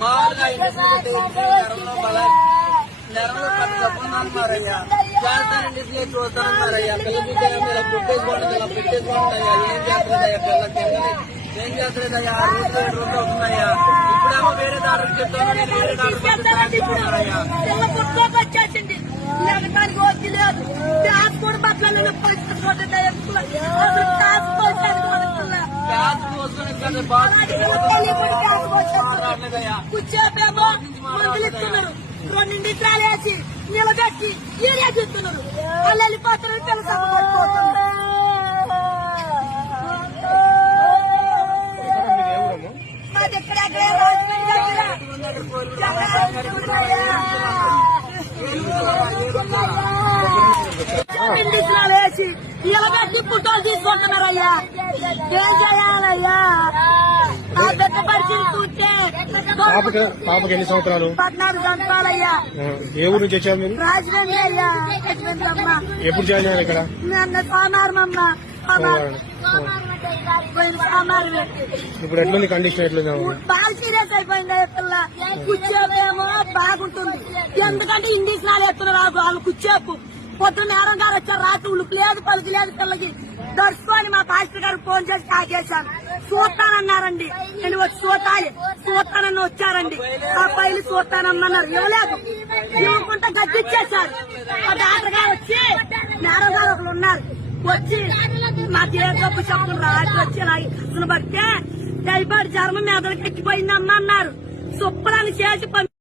మామూలుగా నెలలో 10 డబ్బులు అన్నారయ్యా. చేస్తానండి చూస్తానన్నారయ్యా. పిల్లలకి పెట్టేసుకోండి పెట్టేసుకోండియ్యా. ఏం చేస్తుందయ్యా పిల్లలకి ఏం చేస్తలేదయ్యా. 6 రోజులు 7 రోజులు అవుతున్నాయా. ఇప్పుడేమో వేరే దానికి చెప్తాను, నేను వేరే దానికి పంపిస్తున్నారయ్యా. కూర్చోపేమో మందులు ఇస్తున్నారు, 2 నిమిషాలు వేసి నిలబెట్టి ఏరియా చూస్తున్నారు. వాళ్ళు వెళ్ళిపోతున్నారు, తెలుసా మాది ఎక్కడెక్కడ నిమిషాలు వేసి నిలబెట్టి ఫోటోలు తీసుకుంటున్నారయ్యా. ఏం చేయాలయ్యా? పెద్ద పరిస్థితి చూస్తే పాపకి ఎన్ని సంవత్సరాలు? 14 సంవత్సరాలయ్యా. ఏ ఊరు నుంచి వచ్చారు మీరు? రాజధాని అయ్యా. ఎప్పుడు జాయిన్ అయ్యారు ఇక్కడ? సోమవారం అమ్మ. ఇప్పుడు ఎట్లుంది కండిషన్? ఎట్లుంది? బాగా సీరియస్ అయిపోయింది పిల్ల. కూర్చోపేమో బాగుంటుంది, ఎందుకంటే ఇంగ్లీష్ నాలు ఎత్తున్నారు వాళ్ళు. కూర్చోపు పొద్దున్న నేరం గారు వచ్చారు, రాత్రి ఉలుకు లేదు పలుకు లేదు పిల్లకి. దర్శకొని మా పాస్టర్ గారు ఫోన్ చేసి కాల్ చేశాను. చూస్తానన్నారండి. నేను వచ్చి చూస్తానని వచ్చారండి. ఆ పైలు చూస్తానమ్మన్నారు. ఇవ్వలేదు, ఇవ్వకుండా గడ్డిచ్చేశారు. ఆ డాక్టర్ గారు వచ్చి నేరం గారు ఒకరు ఉన్నారు, వచ్చి మా తీర్థపు చెప్పులు రాత్రి వచ్చి నాకు బట్టే టైఫాయిడ్ జ్వరం మెదడుకి ఎక్కిపోయిందమ్మా అన్నారు. శుభ్రాన్ని చేసి